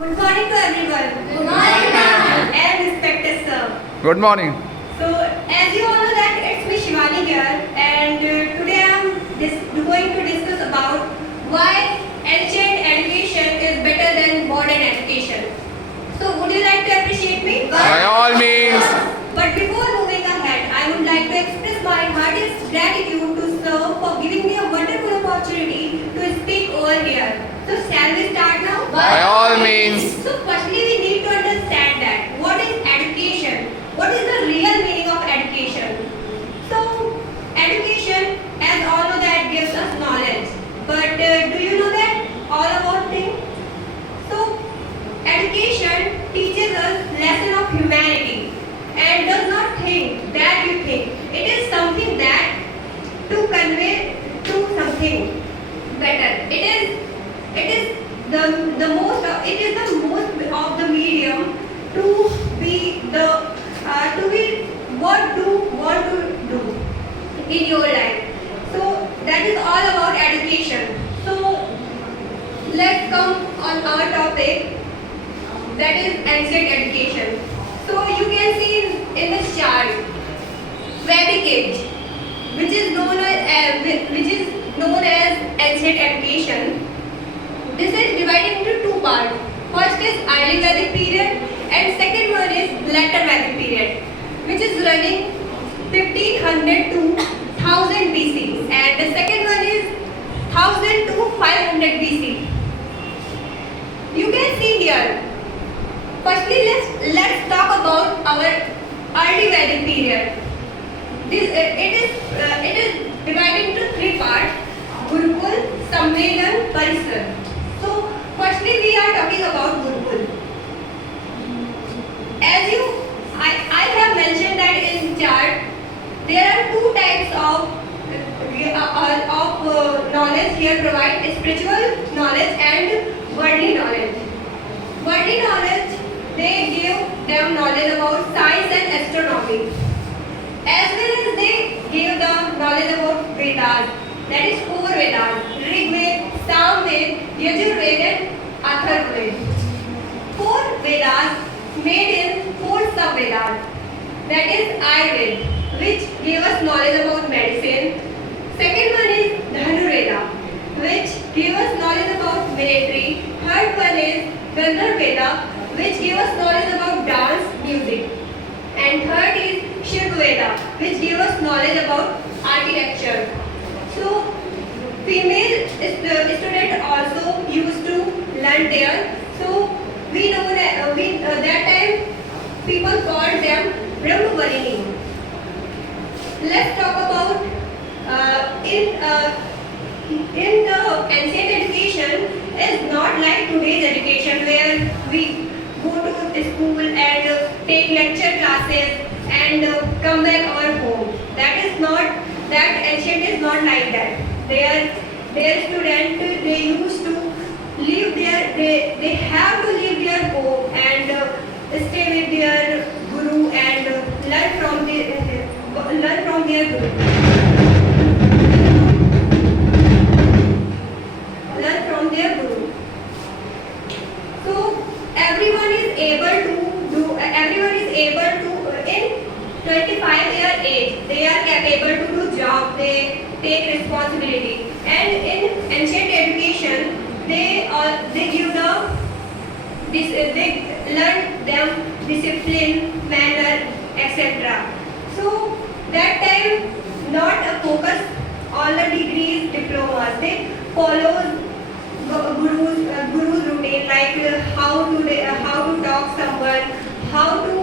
Good morning to everyone. Good morning, ma'am. And respected sir. Good morning. So, as you all know that it's me Shivani here, and today I am going to discuss about why ancient education is better than modern education. So, would you like to appreciate me? By all means. But before moving ahead, I would like to express my heartiest gratitude to sir for giving me a wonderful opportunity to speak over here. So, shall we start now? By all means. So, firstly, we need to understand that what is education? What is the real meaning of education? So, education, as all know that, gives us knowledge. But do you know that all about things? So, education teaches us lesson of humanity and does not think that you think. It is something that to convey to something better. It is the most of the medium to be what you want to do in your life. So that is all about education. So let's come on our topic, that is ancient education. So you can see in this chart Vedic age, which is known as ancient education. This is divided into two parts. First is early Vedic period and second one is later Vedic period, which is running 1500 to 1000 BC, and the second one is 1000 to 500 BC. You can see here. Firstly, let's talk about our early Vedic period. It is divided into three parts: Gurukul, Samvedan, Parisar. So, firstly, we are talking about Gurukul. I have mentioned that in chart, there are two types of knowledge here provided: spiritual knowledge and worldly knowledge. Worldly knowledge, they give them knowledge about science and astronomy, as well as they give them knowledge about Vedas, that is four Vedas: Rig Ved, Samved, Yajurved and Atharvaved. Four Vedas made in four sub-Vedas, that is Ayurveda, which give us knowledge about medicine. Second one is Dhanurveda, which give us knowledge about military. Third one is Gandharveda, which give us knowledge about dance, music. And third is Shirveda, which give us knowledge about architecture. So, female student also used to learn there. So, we know that that time people called them Brahmavalini. Let's talk about in the ancient education is not like today's education where we go to school and take lecture classes and come back our home. That ancient is not like that. Their students, they used to live there. They have to leave their home and stay with their guru and learn from their guru. Learn from their guru. So everyone is able to in 25-year age they are capable to do job, they take responsibility, and in ancient education they learn them discipline, manner, etc. So that time not a focus on the degrees, diplomas. They follow guru's routine, like how to talk someone, how to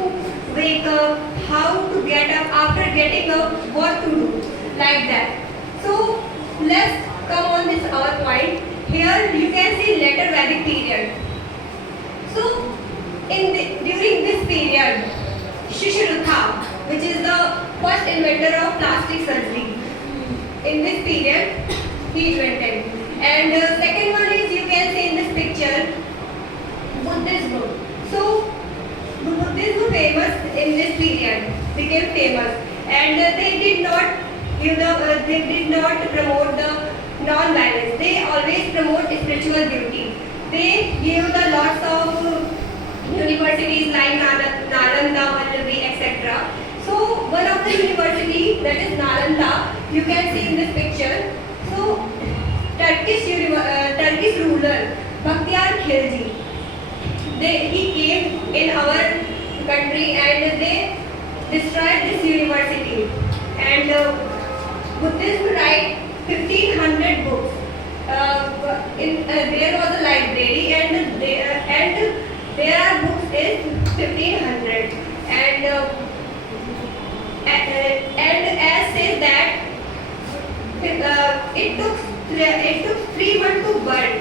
wake up, how to get up after getting up, what to do, like that. So let's come on this our point. Here you can see later Vedic period. So during this period, Shishrutha, which is the first inventor of plastic surgery, in this period he invented. And second one is, you can see in this picture, Buddhism. So Buddhism famous in this period, became famous, and they did not promote the non-violence. They always promote spiritual beauty. They give the lots of that is Nalanda. You can see in this picture. So Turkish ruler Bakhtiyar Khilji, he came in our country and they destroyed this university. And Buddhism write 1500 books. There was a library and there are books is 1500 and as says that it took 3 months to burn.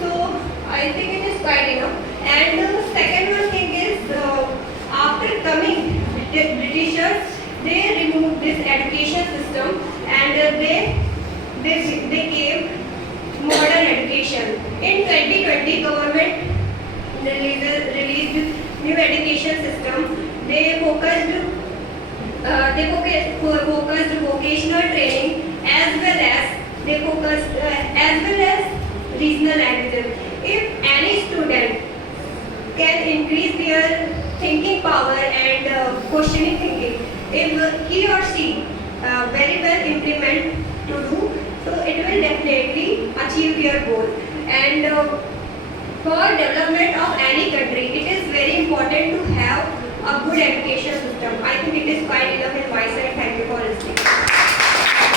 So I think it is quite enough. And the second one thing is after coming the Britishers, they removed this education system and they gave modern education. In 2020, government released new education system. They focused vocational training as well as regional languages. If any student can increase their thinking power and questioning thinking, if he or she very well implement to do, so it will definitely achieve their goal. And for development of any country, it is very important to have a good education system. I think it is quite enough in my side. Thank you for listening.